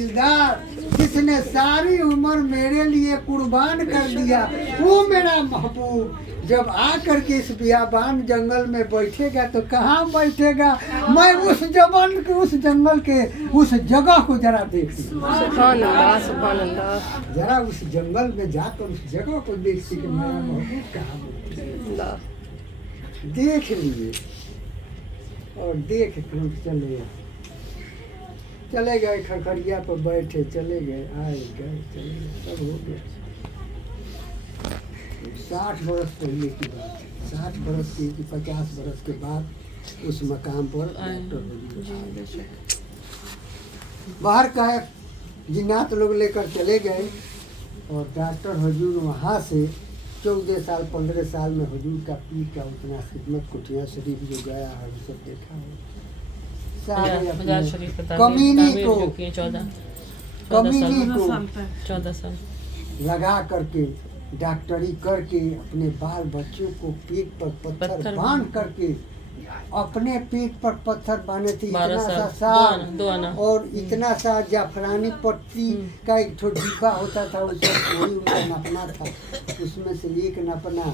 दिलदार जिसने सारी उम्र मेरे लिए कुर्बान कर दिया, वो मेरा महबूब जब आकर के इस बियाबान जंगल में बैठेगा तो कहाँ बैठेगा। मैं उस जंगल के उस जगह को जरा देख सुभान अल्लाह जरा उस जंगल में जाकर उस जगह को देखती कि मेरा महबूब कहाँ बैठेगा। देख लिए और देख कर चले गए खखड़िया पर बैठे, चले गए आए गए चले गए, सब हो गया। 60 बरस पहले की बात, 60 बरस की 50 बरस के बाद उस मकाम पर डॉक्टर बाहर का जिन्नात लोग लेकर चले गए और डॉक्टर हुजूर वहाँ से 14 साल 15 साल में हुजूर का पीर का उतना खिदमत कुटिया शरीफ जो गया है वो सब देखा है। कमीनी को 14 साल लगा करके डॉक्टरी करके अपने बाल बच्चों को पीठ पर पत्थर बांध करके अपने पीठ पर पत्थर बांधे थे। इतना सा साग और इतना सा जाफरानी पट्टी का एक छोटा डिब्बा होता था, उसमें वही उनका नपना था, उसमें से एक नपना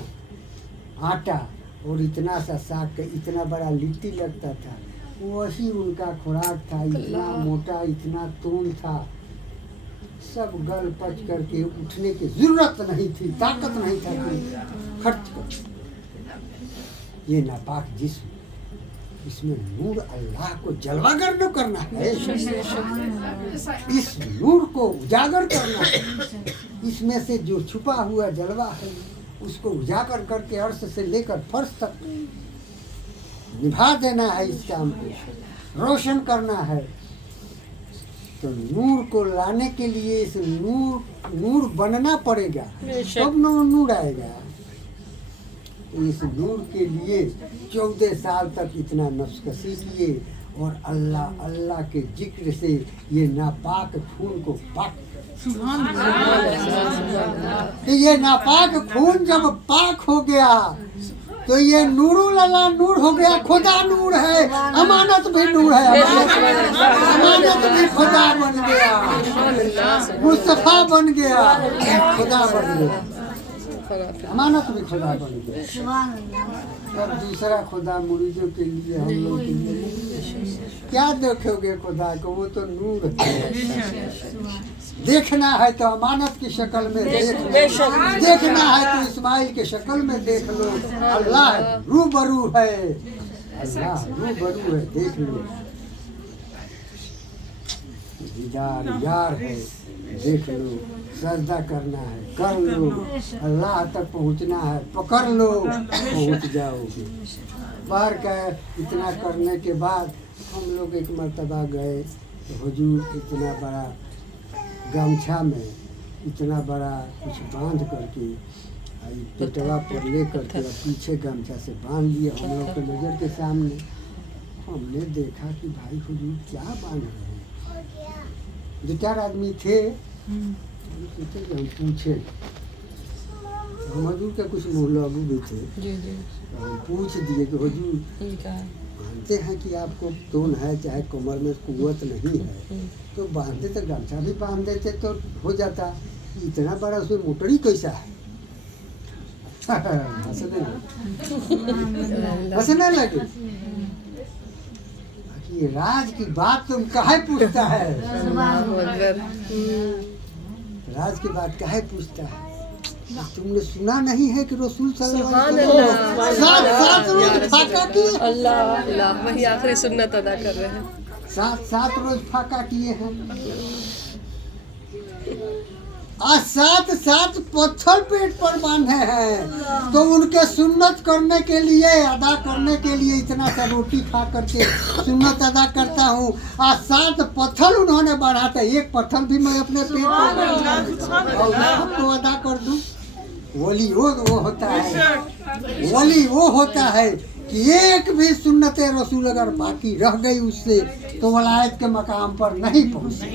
आटा और इतना सा साग का इतना बड़ा लिट्टी लगता था, वही उनका खुराक था। इतना मोटा इतना तून था, सब गल पच करके उठने की जरूरत नहीं थी, ताकत नहीं था कि खर्च कर। ये नापाक जिस्म, इसमें नूर अल्लाह को जलवागर न करना है, इस नूर को उजागर करना है। इसमें से जो छुपा हुआ जलवा है उसको उजागर करके अर्श से लेकर फर्श तक निभा देना है, इस काम को रोशन करना है। तो नूर को लाने के लिए इस नूर बनना पड़ेगा, तब नूर आएगा। तो इस नूर के लिए 14 साल तक इतना नफ्सकशी किए और अल्लाह अल्लाह के जिक्र से ये नापाक खून को पाक। तो ये नापाक खून जब पाक हो गया तो ये नूरुल अल्लाह नूर हो गया, खुदा नूर है, अमानत भी नूर है, अमानत भी खुदा बन गया, मुस्तफा बन गया, खुदा बन गया, अमानत भी खुदा बन गया। अब दूसरा खुदा मुरीदों के लिए हम लोग के लिए क्या देखोगे खुदा को, वो तो नूर है। देखना है तो अमानत की शक्ल में देख लो, देखना है तो इस्माइल के शक्ल में देख लो। अल्लाह रूबरू है, अल्लाह रूबरू है, देख लो। दीदार यार है, देख लो। सजदा करना है कर लो, अल्लाह तक पहुंचना है पकड़ लो, पहुंच जाओगे। बाहर का इतना करने के बाद हम लोग एक मर्तबा गए तो हुजूर इतना बड़ा गमछा में इतना बड़ा कुछ बांध करके पेटवा पर ले करके पीछे गमछा से बांध लिए हम लोग के नज़र के सामने। हमने देखा कि भाई हुजूर क्या बांध रहे हैं। 2-4 आदमी थे, सोचे कि हम पूछे, हम हुजूर के कुछ मुहलगू भी थे, तो हम पूछ दिए कि हुजूर मानते हैं कि आपको तोन है, चाहे कमर में कुव्वत नहीं है, तो बांधते तो गमछा भी बांध देते तो हो जाता, इतना बड़ा उसमें मोटरी कैसा है। हंसने लगे। ये राज की बात तुम काहे पूछता है, राज की बात काहे पूछता है। तुमने सुना नहीं है कि रसूल सल्लल्लाहु अलैहि वसल्लम 7 रोज फाका किए। अल्लाह वही आखिरी सुन्नत अदा कर रहे हैं। 7 रोज फाका किए हैं। आज 7 पत्थर पेट पर बांधे हैं, तो उनके सुन्नत करने के लिए अदा करने के लिए इतना सा रोटी खा करके सुन्नत अदा करता हूँ। आज 7 पत्थर उन्होंने बढ़ाते, एक पत्थर भी मैं अपने पेट पर और सबको अदा कर दूँ। वली वो होता है, वली वो होता है कि एक भी सुन्नत रसूल अगर बाकी रह गई उससे तो वलायत के मकाम पर नहीं पहुँची।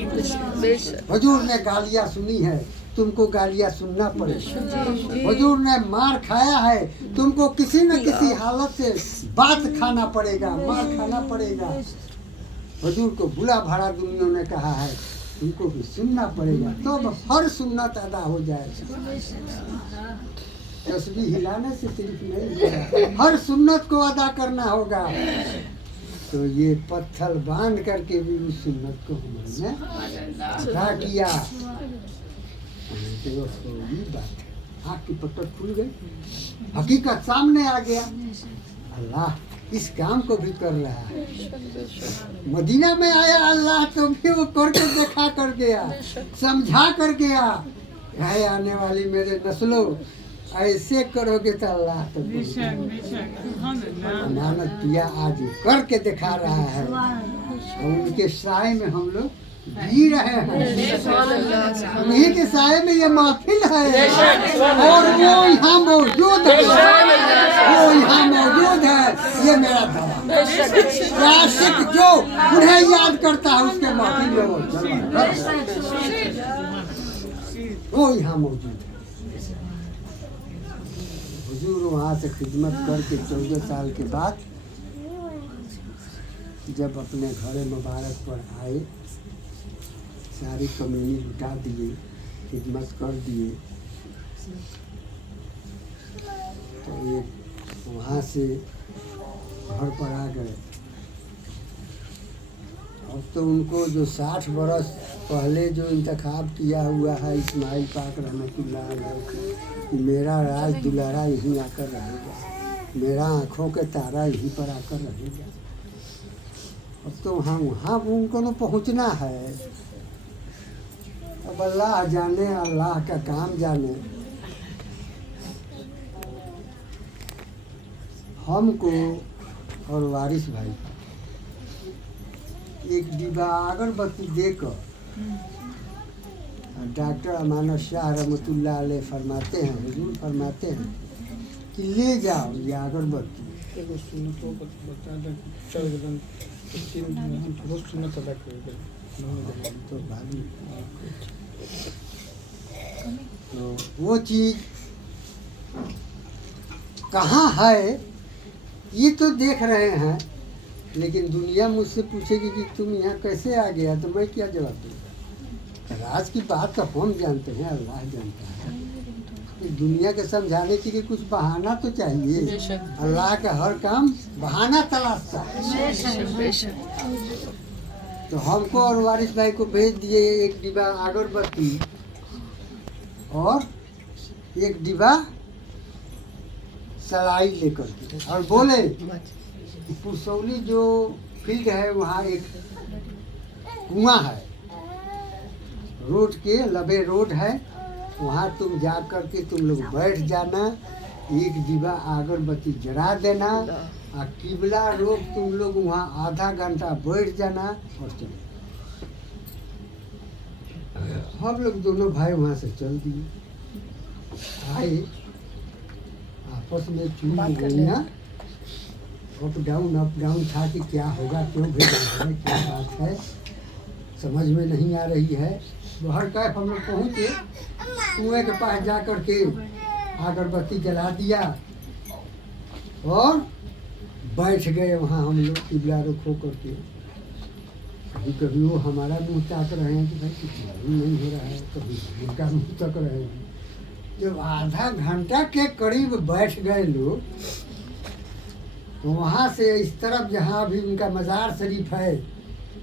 हुजूर ने गालियाँ सुनी है, तुमको गालियाँ सुनना पड़ेगा। हुजूर ने मार खाया है, तुमको किसी न किसी हालत से बात खाना पड़ेगा, मार खाना पड़ेगा। हुजूर को बुला भरा दुनिया ने कहा है तुमको भी सुनना पड़ेगा, तो हर सुन्नत अदा हो जाएगा। तस्बीह हिलाने से सिर्फ नहीं होगा, हर सुन्नत को अदा करना होगा। तो ये पत्थर बांध करके भी उस सुन्नत को हमने अदा किया। तो ये बात है, आँख की पट्ट खुल गई, हकीकत सामने आ गया। अल्लाह इस काम को भी कर रहा है। मदीना में आया अल्लाह तो भी वो करके देखा कर गया, समझा कर गया। है आने वाली मेरे नस्लों, ऐसे करोगे तो अल्लाह तो अमानत किया, आज करके दिखा रहा है। और उनके साए में हम लोग जी रहे हैं, उन्हीं के साए में ये महफिल है। और वो यहाँ मौजूद है, वो यहाँ मौजूद है। ये मेरा दवा, आशिक जो उन्हें याद करता है उसके महफिल में वो यहाँ मौजूद है। हुजूर वहाँ से खिदमत करके 14 साल के बाद जब अपने घर मुबारक पर आए, सारी कमीनी लुटा दिए, खिदमत कर दिए। तो ये वहाँ से घर पर आ गए। अब तो उनको जो 60 बरस पहले जो इंतखाब किया हुआ है इस्माइल पाक रहमतुल्लाह अलैह कि मेरा राज दुलारा यहीं आकर रहेगा, मेरा आँखों के तारा यहीं पर आकर रहेगा। अब तो वहाँ उनको न पहुँचना है। अब अल्लाह जाने, अल्लाह का काम जाने। हमको और वारिस भाई एक डिब्बा अगरबत्ती देकर डॉक्टर अमानत शाह रहमतुल्लाह अलैह फरमाते हैं, हुजूर फरमाते हैं कि ले जाओ ये अगरबत्ती। तो वो चीज़ कहाँ है ये तो देख रहे हैं, लेकिन दुनिया मुझसे पूछेगी कि तुम यहाँ कैसे आ गया, तो मैं क्या जवाब दूँ। राज की बात तो हम जानते हैं, अल्लाह जानता है। दुनिया के समझाने के लिए कुछ बहाना तो चाहिए। अल्लाह का हर काम बहाना तलाशता है। तो हमको और वारिस भाई को भेज दिए एक डिब्बा अगरबत्ती और एक डिब्बा सलाई लेकर के, और बोले पुसौली जो फील्ड है वहाँ एक कुआं है, रोड के लबे रोड है, वहाँ तुम जा कर के तुम लोग बैठ जाना, एक डिब्बा अगरबत्ती जला देना, और किबला रोक तुम लोग वहाँ आधा घंटा बैठ जाना और चलो। हम लोग दोनों भाई वहाँ से चल दिए। आए आपस में चूल गई ना, अप डाउन था कि क्या होगा, क्यों भेजा है, क्या बात है, समझ में नहीं आ रही है। हर कैफ हम लोग पहुँचे, कुएं के पास जा कर के अगरबत्ती जला दिया और बैठ गए वहाँ हम लोग किबला रुख हो करके। कभी कभी वो हमारा मुँह ताक रहे हैं कि भाई कुछ मालूम नहीं हो रहा है, कभी उनका मुँह तक रहे हैं। जब आधा घंटा के करीब बैठ गए लोग, तो वहाँ से इस तरफ जहाँ भी उनका मज़ार शरीफ है,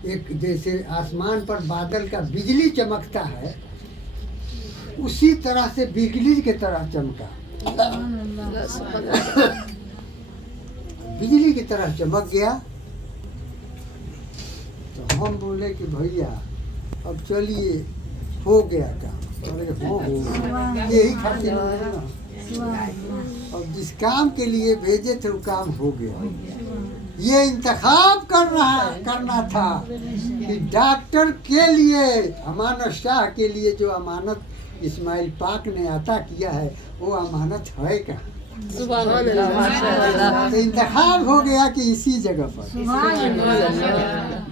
एक जैसे आसमान पर बादल का बिजली चमकता है, उसी तरह से बिजली की तरह चमका। बिजली की तरह चमक गया। तो हम बोले कि भैया अब चलिए, हो गया काम। बोले हो यही खातिर अब जिस काम के लिए भेजे थे वो काम हो गया। ये इंतखाब करना था कि डॉक्टर के लिए, अमानत शाह के लिए जो अमानत इस्माइल पाक ने अता किया है, वो अमानत है क्या? तो इंतखाब हो गया कि इसी जगह पर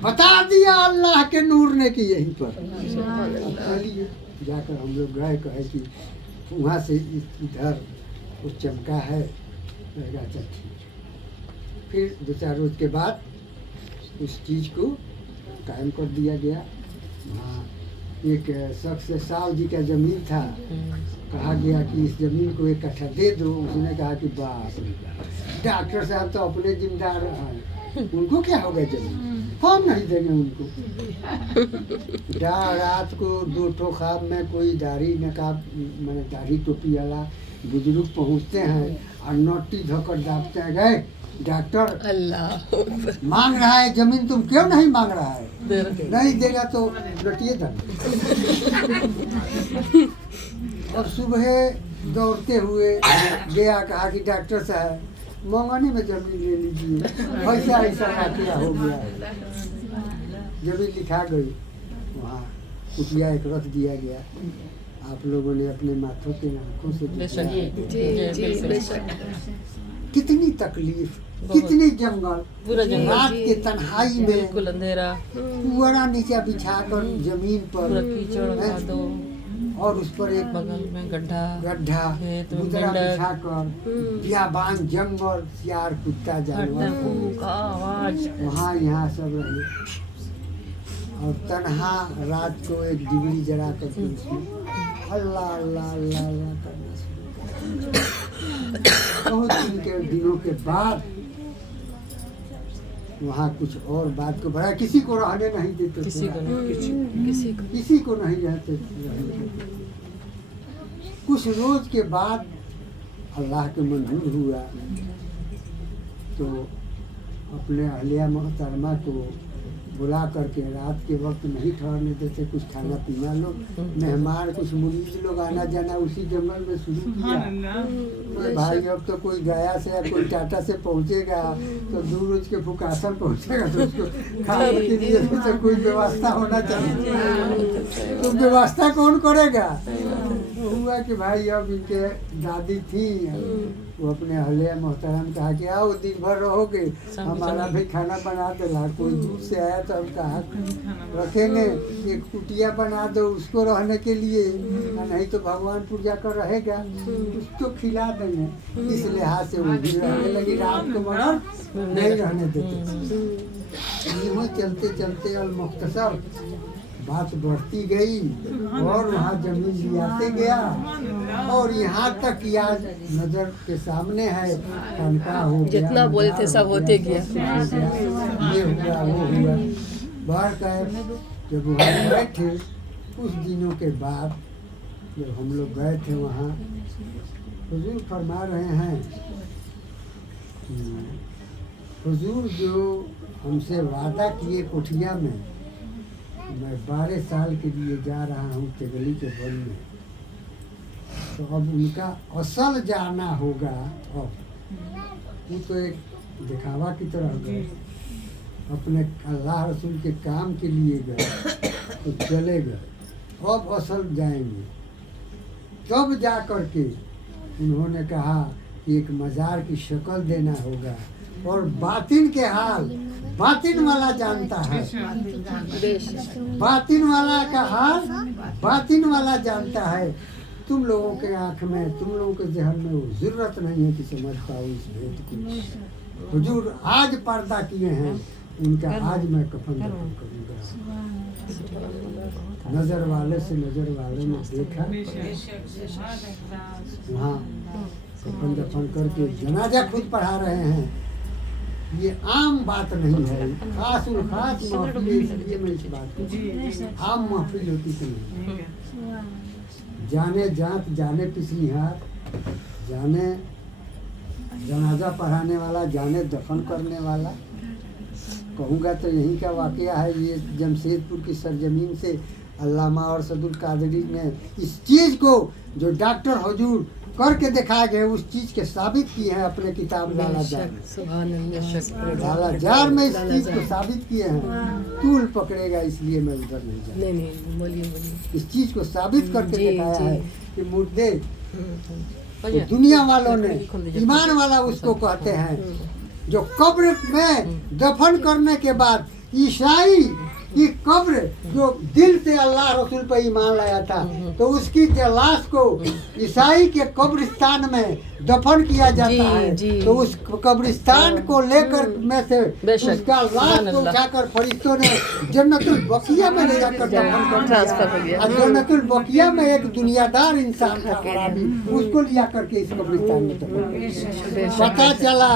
बता दिया अल्लाह के नूर ने कि यहीं पर। चलिए जाकर हम लोग गए, कहे कि वहाँ से इधर वो चमका है, रहेगा अच्छा ठीक। फिर 2-4 रोज के बाद उस चीज़ को कायम कर दिया गया। वहाँ एक शख्स साहब जी का ज़मीन था, कहा गया कि इस ज़मीन को 1 कट्ठा दे दो। उसने कहा कि बाप रे बाप, डॉक्टर साहब तो अपने जिम्मेदार हैं, उनको क्या होगा ज़मीन, हम नहीं देंगे उनको। रात को 2 ठो ख्वाब में कोई दाढ़ी नकाब मैंने दाढ़ी टोपी वाला बुजुर्ग पहुँचते हैं और नोटी धोकर दाबते हैं, गए डॉक्टर अल्लाह मांग रहा है ज़मीन, तुम क्यों नहीं मांग रहा है, दे रहे। नहीं देगा तो लौटिए धन। और सुबह दौड़ते हुए गया, कहा कि डॉक्टर साहब मंगनी में ज़मीन ले लीजिए, पैसा ऐसा क्या हो गया। ज़मीन लिखा गई, वहाँ कुटिया एक रख दिया गया। आप लोगों ने अपने माथों के आंखों से देखा है। जी जी बेशक। कितनी तकलीफ, कितनी जंगल, पूरा जंगल, रात के तन्हाई में बिल्कुल अंधेरा, पुअरा नीचे बिछाकर जमीन पूरा पर कीचड़ हैं, कादो, और उस पर एक बगल में गड्ढा, गड्ढा खेत में गुदरा मेंढक, बिछाकर बियाबान जंगल, सियार कुत्ता जानवर हड्डू का आवाज, वहाँ यहाँ सब रहे। और तन्हा रात को एक डिबरी जला कर के उसमें अल्लाह अल्लाह अल्लाह अल्लाह करना शुरू कर। बहुत दिन के दिनों के बाद वहाँ कुछ और बात को बढ़ा, किसी को रहने नहीं देते, किसी को नहीं, किसी को नहीं रहने देते। कुछ रोज के बाद अल्लाह के मंजूर हुआ तो अपने अहलिया मोहतरमा को बुला करके रात के वक्त नहीं ठहरने देते, कुछ खाना पीना लो। मेहमान कुछ मुरीद लोग आना जाना उसी जंगल में शुरू किया। तो भाई अब तो कोई गया से या कोई टाटा से पहुंचेगा तो दूर रोज के फुकासन पहुंचेगा, तो उसको खाने के लिए तो कोई व्यवस्था होना चाहिए। तो व्यवस्था कौन करेगा। हुआ कि भाई अब इनके दादी थी, वो अपने अहलिया मोहतरम कहा कि आओ दिन भर रहोगे, हमारा भी खाना बना देला। कोई दूर से आया तो हम कहा रखेंगे, एक कुटिया बना दो उसको रहने के लिए, नहीं तो भगवानपुर जाकर रहेगा, उसको खिला देंगे। इस लिहाज से वो भी रहने लगी, रात को मगर नहीं रहने देते। यूँ चलते चलते अल मुख्तसर बात बढ़ती गई और वहाँ जमीन लियाते गया, और यहाँ तक कि आज नजर के सामने है, तनख्वाह हो गया, जितना बोले थे सब होते गया। ये हुआ वो हुआ। बाहर का जब वहाँ गए थे कुछ दिनों के बाद, जब हम लोग गए थे वहाँ, हुजूर फरमा रहे हैं, हुजूर जो हमसे वादा किए कुटिया में, मैं 12 साल के लिए जा रहा हूँ तेगली के बल में, तो अब उनका असल जाना होगा। अब वो तो एक दिखावा की तरह गए, अपने अल्लाह रसूल के काम के लिए गए तो चले गए, अब असल जाएंगे। तब जा कर के उन्होंने कहा कि एक मज़ार की शक्ल देना होगा, और बातिन के हाल बातिन वाला जानता है, बातिन वाला का हाल बातिन वाला जानता है। तुम लोगों के आँख में, तुम लोगों के जहन में वो ज़रूरत नहीं है कि समझ पाओ इस भेद को। हुजूर आज पर्दा किए हैं, उनका आज मैं कफन दफन करूँगा। नज़र वाले से नज़र वाले ने देखा, वहाँ कफन दफन करके जनाजा खुद पढ़ा रहे हैं। ये आम बात नहीं है, खास उल खास महफिल, इसलिए मैं इस बात को, आम महफिल होती तो नहीं। जाने जात, जाने पिछलिहार, जाने जनाजा पढ़ाने वाला, जाने दफन करने वाला। कहूँगा तो यहीं का वाकया है। ये जमशेदपुर की सरजमीन से अल्लामा और सदुल कादरी ने इस चीज़ को जो डॉक्टर हुजूर करके दिखाए गए, उस चीज़ के साबित किए हैं अपने किताब लाला जार में। लाला जार में इस चीज़ को साबित किए हैं। तूल पकड़ेगा इसलिए मैं उधर नहीं जा, नहीं बोलिए। इस चीज़ को साबित करके जी, दिखाया जी। है कि मुर्दे तो दुनिया वालों ने, ईमान वाला उसको कहते हैं, जो कब्र में दफन करने के बाद ईसाई कि कब्र जो दिल से अल्लाह रसूल पर ईमान लाया था तो उसकी लाश को ईसाई के कब्रिस्तान में दफन किया जाता है, तो उस कब्रिस्तान को लेकर में से उसका लाश को उठाकर फरिश्तों ने जन्नतुल बकिया में ले जाकर दफन कर दिया। और जन्नतुल बकिया में एक दुनियादार इंसान था अराबी, उसको लिया करके इस कब्रिस्तान में दफन कर दिया। पता चला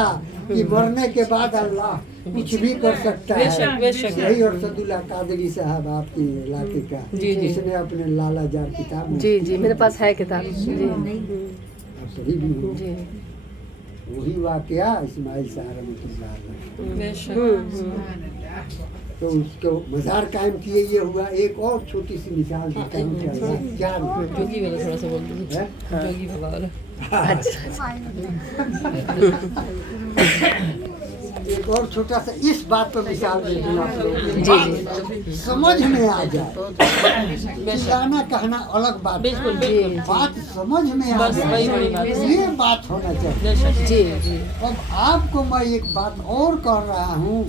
कि मरने के बाद अल्लाह कुछ भी कर सकता है। यही अरशदुल्ला कादरी साहब आपके इलाके का, जिसने अपने लाला जार किताब जी मेरे पास है किताब जी पढ़ी भी हो, वही वाकया इस्माइल शाह रहमतुल्लाह अलैह। तो उसको मज़ार कायम किए ये हुआ। एक और छोटी सी मिसाल देता हूँ क्या जोगी वाला थोड़ा सा बोल दीजिए, जोगी बाबा वाला। एक और छोटा सा इस बात पर मिसाल दे दूँ आप लोग समझ में आ जाए। चिल्लाना कहना अलग बात है, बात समझ में आ जाए ये बात होना चाहिए। जी अब आपको मैं एक बात और कह रहा हूँ,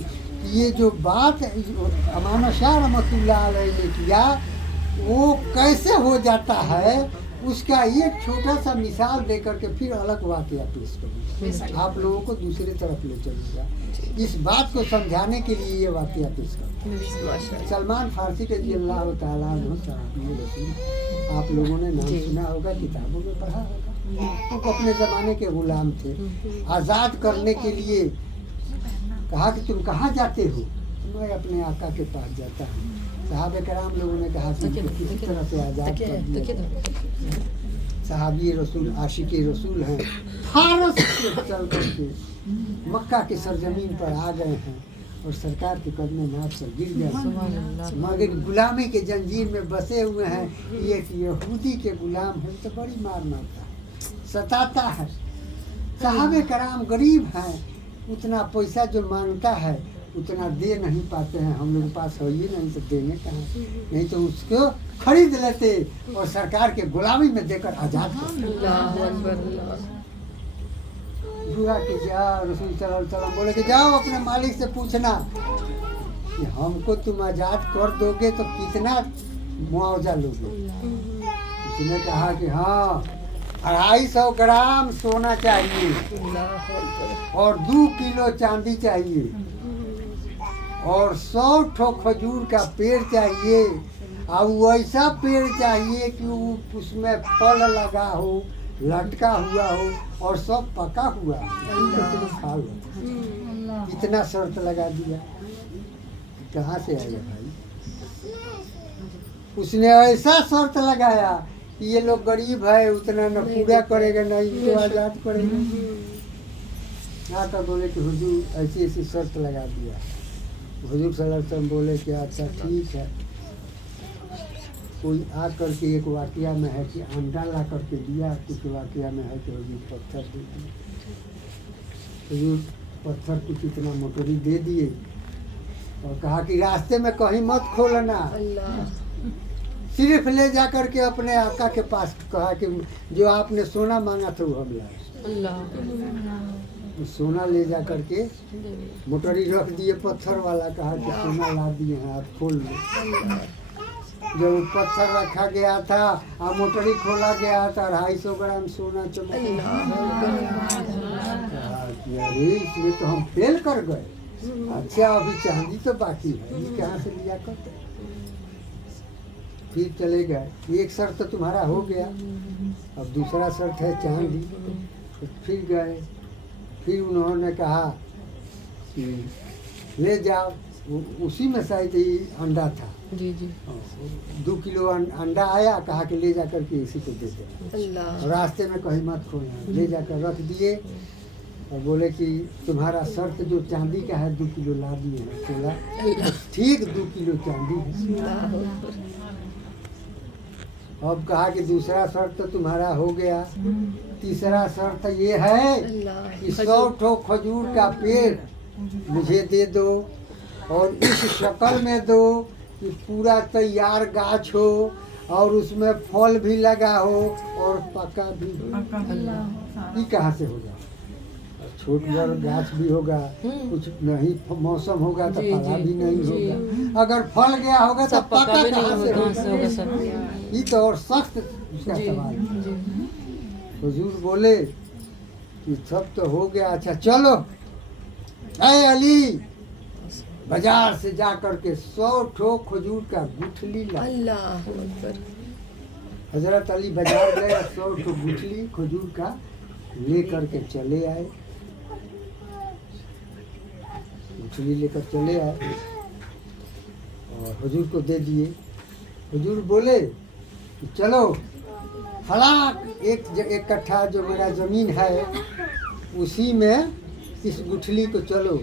ये जो बात अमाना शाह रहमतुल्लाह अलैह ने किया वो कैसे हो जाता है, उसका एक छोटा सा मिसाल देकर के फिर अलग वाकया पेश करूँगा, आप लोगों को दूसरी तरफ ले चलूँगा। इस बात को समझाने के लिए ये वाकया पेश करूँगा। सलमान फारसी के जी अल्लाह तआला अन्हु सहाबी रसूल, आप लोगों ने नाम सुना होगा, किताबों में पढ़ा होगा। वो अपने ज़माने के गुलाम थे, आज़ाद करने के लिए कहा कि तुम कहाँ जाते हो? मैं अपने आका के पास जाता हूँ। सहाबे कराम लोगों ने कहा कि किसी तरह से आज़ाद कर दिया। सहाबी रसूल आशिक रसूल हैं, फारस से चल करके मक्का के सरजमीन पर आ गए हैं और सरकार के कदमे नाथ पर गिर गए, मगर गुलामी के जंजीर में बसे हुए हैं। ये यहूदी के गुलाम है तो बड़ी मार मारता है, सताता है। सहाबे कराम गरीब हैं, उतना पैसा जो मांगता है उतना दे नहीं पाते हैं। हम लोग के पास हो ही नहीं तो देने कहाँ, नहीं तो उसको खरीद लेते और सरकार के गुलामी में देकर आज़ाद करते। हुआ कि जाओ, रसूल सल्लल्लाहु अलैहि वसल्लम बोले कि जाओ अपने मालिक से पूछना कि हमको तुम आज़ाद कर दोगे तो कितना मुआवजा लोगे। उसने कहा कि हाँ 250 ग्राम सोना चाहिए और 2 किलो चांदी चाहिए और 100 ठो खजूर का पेड़ चाहिए, और वैसा पेड़ चाहिए कि उसमें फल लगा हो, लटका हुआ हो और सब पका हुआ खा लो। इतना शर्त लगा दिया, कहाँ से आया भाई? उसने ऐसा शर्त लगाया कि ये लोग गरीब है, उतना न पूरा करेगा न इनको आज़ाद करेगा। यहाँ तक बोले कि हुजूर ऐसी ऐसी शर्त लगा दिया। हुजूर सल्लल्लाहु अलैहि वसल्लम बोले कि अच्छा ठीक है। कोई आ करके एक वाकया में है कि अंडा ला करके दिया, कुछ वाकया में है कि हुजूर पत्थर दे दिए। हुजूर पत्थर कुछ इतना मोटरी दे दिए और कहा कि रास्ते में कहीं मत खोलना, सिर्फ ले जा करके अपने आका के पास कहा कि जो आपने सोना मांगा था वो हम लाए। सोना ले जा करके मोटरी रख दिए पत्थर वाला, कहा कि सोना ला दिए हैं आप खोल लो। जब पत्थर रखा गया था और मोटरी खोला गया था 250 ग्राम सोना चमक। अरे इसमें तो हम फेल कर गए। अच्छा अभी चांदी तो बाकी है, ये कहाँ से लिया करते? फिर चले गए। एक शर्त तो तुम्हारा हो गया, अब दूसरा शर्त है चांदी। तो फिर गए, फिर उन्होंने कहा कि ले जाओ। उसी में शायद ही अंडा था। जी 2 किलो अंडा आया, कहा कि ले जा करके इसी को दे दे, रास्ते में कहीं मत खोलना। ले जाकर रख दिए और बोले कि तुम्हारा शर्त जो चांदी का है 2 किलो ला दिए हैं। बोला ठीक 2 किलो चांदी है। अब कहा कि दूसरा शर्त तो तुम्हारा हो गया, तीसरा शर्त ये है कि 100 ठो खजूर का पेड़ मुझे दे दो और इस शक्ल में दो कि पूरा तैयार गाछ हो और उसमें फल भी लगा हो और पका भी हो। ये कहाँ से हो जाए? छोट बड़ गाछ भी होगा, कुछ नहीं मौसम होगा तो जी, फला जी, भी नहीं जी। होगा, अगर फल गया होगा तो सब पका पका भी नहीं कहाँ से होगा, कहाँ से होगा सब। होगा? ये तो और सख्त उसका जी सवाल है। जी हुजूर बोले कि सब तो हो गया, अच्छा चलो ऐ अली बाजार से जा करके 100 ठो खजूर का गुठली ला। अल्लाह अकबर। हजरत अली बाजार गए, 100 ठो गुठली खजूर का ले करके चले आए, गुठली लेकर चले आए और हुजूर को दे दिए। हुजूर बोले कि चलो फलाक एक कट्ठा जो मेरा ज़मीन है उसी में इस गुठली को चलो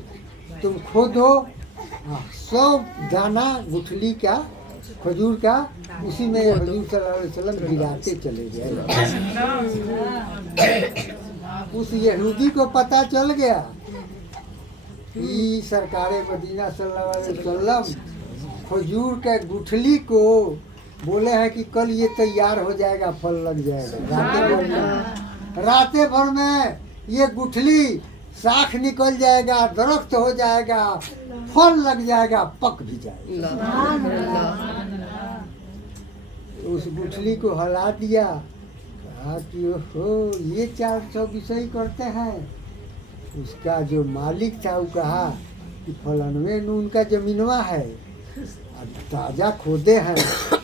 तुम खोदो, 100 दाना गुठली का खजूर का उसी में हुजूर सल्लल्लाहु अलैहि वसल्लम गिराते चले गए। उस यहूदी को पता चल गया कि सरकारे मदीना सल्लल्लाहु अलैहि वसल्लम खजूर के गुठली को बोले हैं कि कल ये तैयार हो जाएगा, फल लग जाएगा, रातें भर में ये गुठली साख निकल जाएगा, दरख्त हो जाएगा, फल लग जाएगा, पक भी जाएगा। तो उस गुठली को हिला दिया, कहा कि ओहो ये 400 विषय करते हैं। उसका जो मालिक था वो कहा कि फलानवे में उनका जमीनवा है, अब ताज़ा खोदे हैं,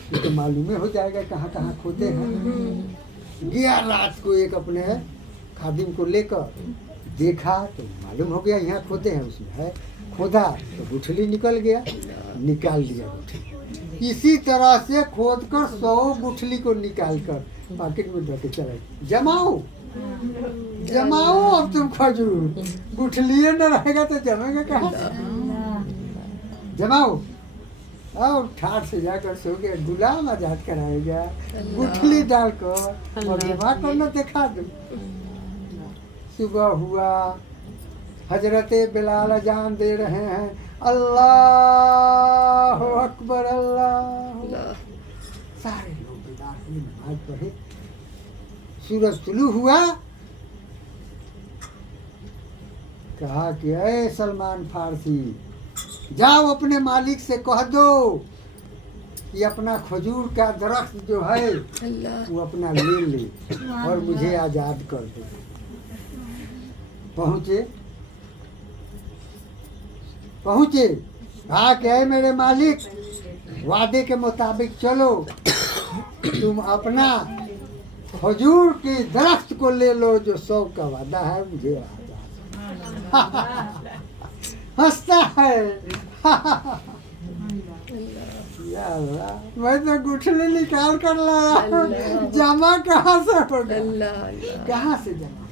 ये तो मालूम हो जाएगा कहाँ कहाँ खोदे हैं। गया रात को एक अपने खादिम को लेकर देखा तो मालूम हो गया यहाँ खोदे हैं, उसमें है, खोदा तो गुठली निकल गया, निकाल लिया गुठली। इसी तरह से खोद कर 100 गुठली को निकाल कर मार्केट में रखे चले, जमाओ जमाओ अब तुम खजूर, गुठलिए न रहेगा तो जमेगा कहाँ से? जमाओ और ठाट से जाकर सो गया, गुलाम आजाद कराएगा, गुठली डालकर और जमा करना दिखा दो। सुबह हुआ, हजरत बिलाल अजान दे रहे हैं, अल्लाह अकबर अल्लाह। सारे लोग बेदार हुए, नमाज पढ़े, सूरज तुलू हुआ, कहा कि ऐ सलमान फारसी जाओ अपने मालिक से कह दो कि अपना खजूर का दरख्त जो है वो अपना ले ले और मुझे आज़ाद कर दो। पहुँचे कहा कि ऐ मेरे मालिक वादे के मुताबिक चलो, तुम अपना खजूर के दरख्त को ले लो जो 100 का वादा है, मुझे आज़ाद। हंसता है या अल्लाह, मैं तो गुठली निकाल कर लाया, जमा कहाँ से होगा? कहाँ से जमा?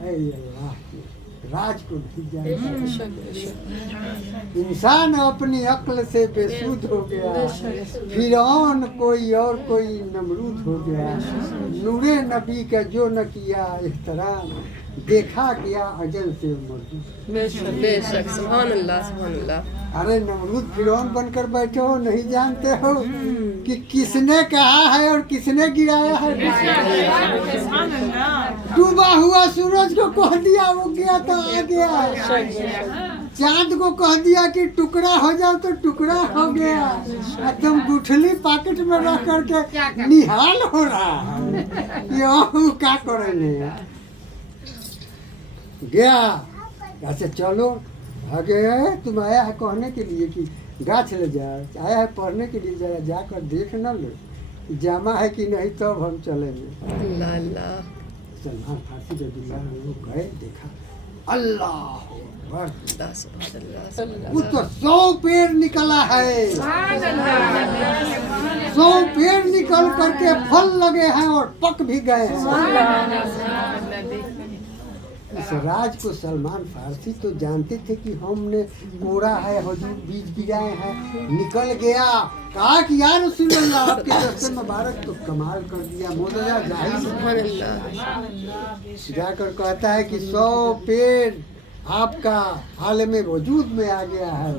ऐ अल्लाह के राज को नहीं जानता। इंसान अपनी अक्ल से बेसुध हो गया, फिरौन कोई और कोई नमरूद हो गया। नूरे नबी का जो न किया एहतराम, देखा गया अजल से मरदूद। बेशक सुभान अल्लाह सुभान अल्लाह। अरे नमरूद फिरौन बनकर बैठे हो, नहीं जानते हो कि किसने कहा है और किसने गिराया है? डूबा हुआ सूरज को कह दिया उग गया तो आ गया, चांद को कह दिया कि टुकड़ा हो जाओ तो टुकड़ा हो गया, तुम गुठली पॉकेट में रख करके निहाल हो रहा है, ये क्या करेंगे? गया, अच्छा चलो आगे है, तुम आया है कहने के लिए कि गाछ ले जा, आया है पढ़ने के लिए, जरा जाकर देख न लो जमा है कि नहीं, तब तो हम चलेंगे। अल्लाह अल्लाह। सलमान फारसी जब गए देखा, अल्लाह वो तो 100 पेड़ निकला है, 100 पेड़ निकल करके फल लगे हैं और पक भी गए हैं। इस राज को सलमान फारसी तो जानते थे कि हमने कोड़ा है, हुजूर बीज गिराए हैं, निकल गया। कहा कि यार रसूलुल्लाह आपके दस्ते मुबारक तो कमाल कर दिया, मोदजा जाहिर जाकर कहता है कि 100 पेड़ आपका आलम वजूद में आ गया है,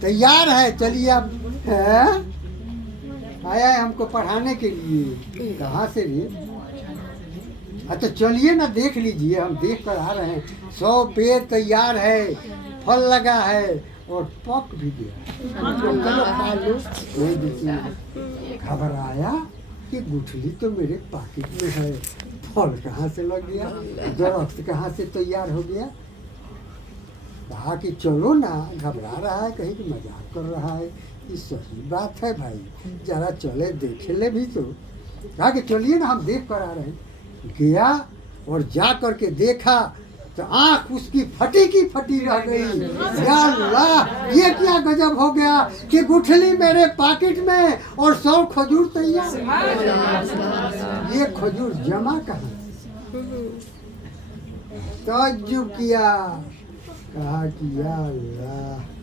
तैयार है, चलिए आप आया है हमको पढ़ाने के लिए। कहाँ से भी अच्छा चलिए ना देख लीजिए, हम देख कर आ रहे हैं। 100 पेड़ तैयार है, फल लगा है और पक भी गया। चलो खा लो। नहीं देखिए, घबराया कि गुठली तो मेरे पॉकेट में है, फल कहाँ से लग गया, दरख्त कहाँ से तैयार हो गया। कहा कि चलो ना, घबरा रहा है, कहीं कि मजाक कर रहा है। ये सही बात है भाई, जरा चले देखे ले भी तो। कहा कि चलिए ना, हम देख कर आ रहे हैं। गया और जा करके देखा तो आंख उसकी फटी की फटी रह गई। या अल्लाह, ये क्या गजब हो गया कि गुठली मेरे पॉकेट में और 100 खजूर तैयार। ये खजूर जमा कहाँ? तअज्जुब किया, कहा कि या अल्लाह,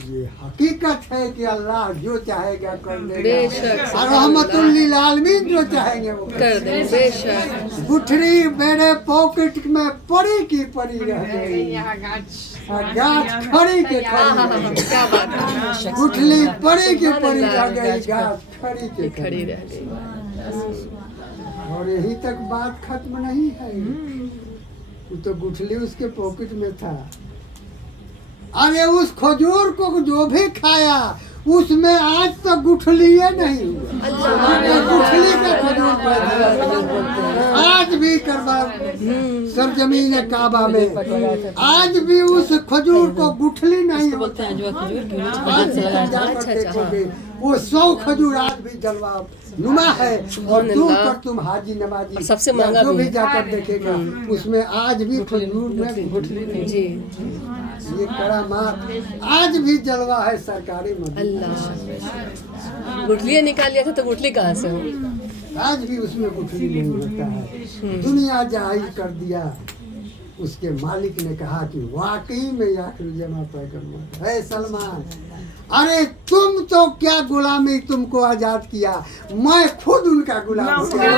ये हकीकत है कि अल्लाह जो चाहेगा कर देगा, बेशक। और रहमतुल लिल आलमीन जो चाहेंगे वो कर दे, बेशक। गुठली मेरे पॉकेट में पड़ी की पड़ी रह गई, और गाछ खड़ी के खड़ी, क्या बात है। गुठली पड़ी की पड़ी रह गई, गाछ खड़ी के खड़ी खड़ी। रह गई। और यही तक बात खत्म नहीं है, वो तो गुठली उसके पॉकेट में था। अरे उस खजूर को जो भी खाया उसमें आज तक गुठलिए नहीं हुआ। गुठली का खजूर पैदा आज भी करवा सरजमीन काबा में, आज भी उस खजूर को गुठली नहीं होता। आज भी तुम जाकर देखोगे वो 100 खजूर आज भी जलवा नुमा है। और दूर पर तुम हाजी नवाजी सबसे महंगा जो भी भी जाकर देखेगा उसमें आज भी खजूर में गुठली नहीं। जी, ये करामात आज भी जलवा है सरकारी मदद। अल्लाह। गुठलियाँ निकाल लिया था तो गुठली कहाँ से हो? आज भी उसमें गुठली नहीं होता है। दुनिया जाहिर कर दिया। उसके मालिक ने कहा कि वाकई में आखिर जमा पैगम्बर है सलमान। अरे तुम तो क्या गुलामी, तुमको आजाद किया, मैं खुद उनका गुलाम हो गया,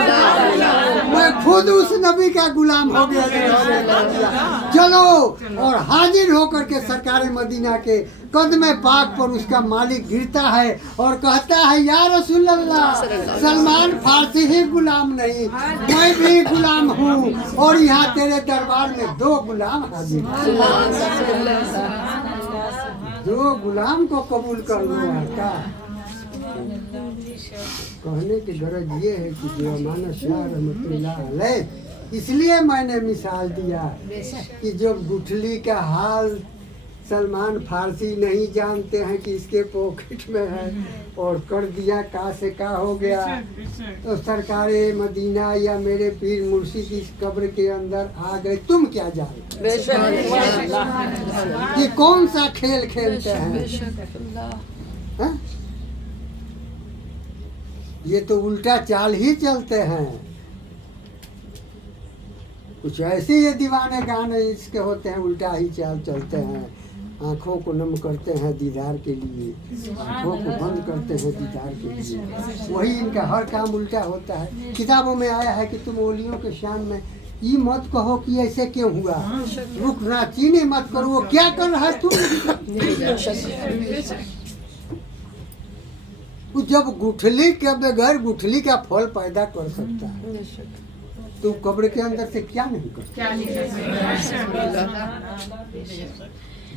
मैं खुद उस नबी का गुलाम हो गया। चलो और हाजिर होकर के सरकार मदीना के कदमे पाक पर उसका मालिक गिरता है और कहता है, या रसूल अल्लाह, सलमान फारसी ही गुलाम नहीं, मैं भी गुलाम हूँ, और यहाँ तेरे दरबार में 2 गुलाम हाजिर हैं। 2 गुलाम को कबूल कर लो। का कहने की गरज ये है कि जो अमाना शाह रहमतुल्लाह अलैह, इसलिए मैंने मिसाल दिया कि जो गुठली का हाल सलमान फारसी नहीं जानते हैं कि इसके पॉकेट में है और कर दिया का से का हो गया, तो सरकार मदीना या मेरे पीर मुर्शिद इस कब्र के अंदर आ गए। तुम क्या जानते कि कौन सा खेल खेलते हैं? हाँ? ये तो उल्टा चाल ही चलते हैं। कुछ ऐसे ये दीवाने गाने इसके होते हैं, उल्टा ही चाल चलते हैं। आँखों को नम करते हैं दीदार के लिए, आँखों को बंद करते हैं दीदार के लिए। वही इनका हर काम उल्टा होता है। किताबों में आया है कि तुम ओलियों के शान में ये मत कहो कि ऐसे क्यों हुआ, रुकना चीनी मत करो, वो क्या कर रहा है तुम। जब गुठली के बगैर गुठली का फल पैदा कर सकता है, तो कब्र के अंदर से क्या नहीं कर सकता।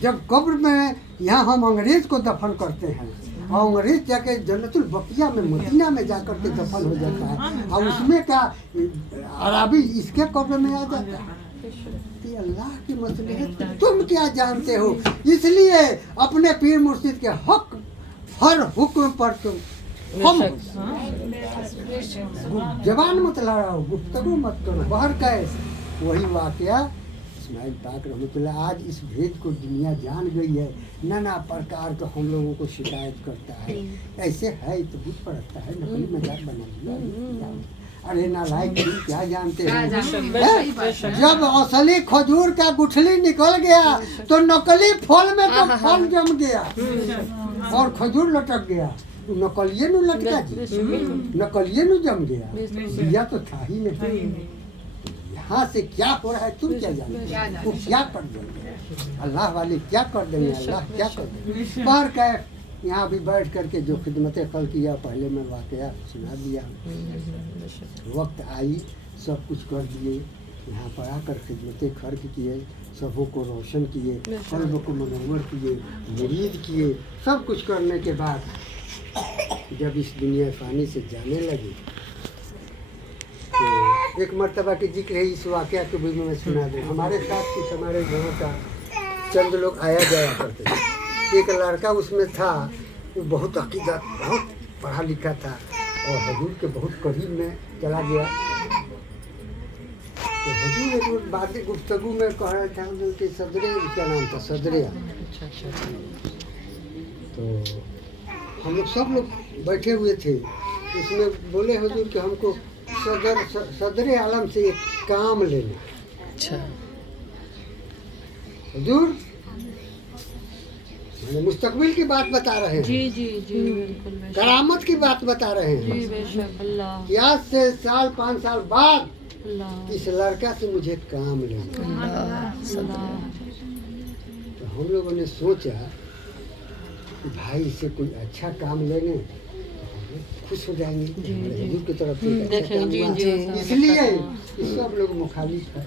जब कब्र में यहाँ हम अंग्रेज को दफन करते हैं और अंग्रेज जाके जन्नतुल बकिया में मदीना में जाकर के दफन हो जाता है, और उसमें का अराबी इसके कब्र में आ जाता है। ये अल्लाह की मसलियत तुम क्या जानते हो। इसलिए अपने पीर मुर्शिद के हक हर हुक्म पर तुम हम जबान मत लड़ाओ, गुफ्तगू मत करो, बहर कैस। वही वाकया इस्माइल पाक रहमतुल्लाह, आज इस भेद को दुनिया जान गई है। नाना प्रकार का हम लोगों को शिकायत करता है, ऐसे है तो बुत पड़ता है, नकली मजाक बना लिया। अरे नालायक तुम क्या जानते हो। जब असली खजूर का गुठली निकल गया तो नकली फल में तो फल जम गया और खजूर लटक गया। नकलिए नु लटका जी, नकलिए नु जम गया, दिया तो था ही नहीं। यहाँ से क्या हो रहा है तुम क्या जानते हो। वो क्या कर देंगे अल्लाह वाले, क्या कर देंगे अल्लाह, क्या कर देंगे। पर क्या यहाँ भी बैठ करके जो खिदमत कल किया पहले मैं वाकया सुना दिया। वक्त आई सब कुछ कर दिए, यहाँ पर आकर खिदमत खर्च किए, सबों को रोशन किए, कल्ब को मनोवर किए, मुरीद किए, सब कुछ करने के बाद जब इस दुनिया फानी से जाने लगे तो एक मर्तबा की जिक्र है, इस वाकया को भी मैं सुना दूँ। हमारे साथ कुछ हमारे गाँव का चंद लोग आया जाया करते थे। एक लड़का उसमें था, वो बहुत अकीदत, बहुत पढ़ा लिखा था और हजूर के बहुत करीब में चला गया। तो हजूर एक रोज बातें गुफ्तगू में कह रहे थे कि सदरे, उसका नाम था सदरिया। तो हम लोग सब लोग बैठे हुए थे, उसमें बोले हजूर कि हमको सदरे आलम से एक काम लेना। अच्छा। हजूर मैंने मुस्तकबिल की बात बता रहे हैं। जी जी जी बिल्कुल करामत की बात बता रहे हैं। जी बेशक अल्लाह कि आज से 5 साल बाद अल्लाह इस लड़का से मुझे काम लेना। अल्लाह तो हम लोगों ने सोचा कि भाई इससे कोई अच्छा काम लेंगे खुश हो जाएंगे कि हमारे हजूर की तरफ से एक अच्छा देखें काम जी हुआ। जी इसलिए कि सब लोग मुखालिफ है।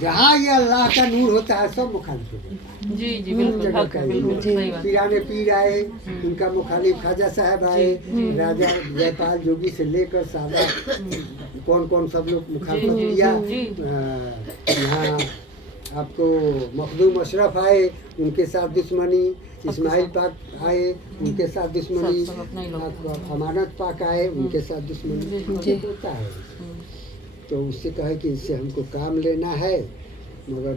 जहाँ ये अल्लाह का नूर होता है सब मुखालिफ होता है। जी जी बिल्कुल हक है, बिल्कुल सही बात। पीराने पीर आए, उनका मुखालिफ खाजा साहब आए, राजा जयपाल जोगी से लेकर सादा कौन कौन सब लोग मुखालफत किया। यहाँ आपको मखदूम अशरफ आए, उनके साथ दुश्मनी, इस्माइल पाक आए, उनके साथ दुश्मनी, सब अपना ही लोग। आपको अमानत पाक आए, उनके साथ दुश्मनी होता है। तो उससे कहे कि इससे हमको काम लेना है, मगर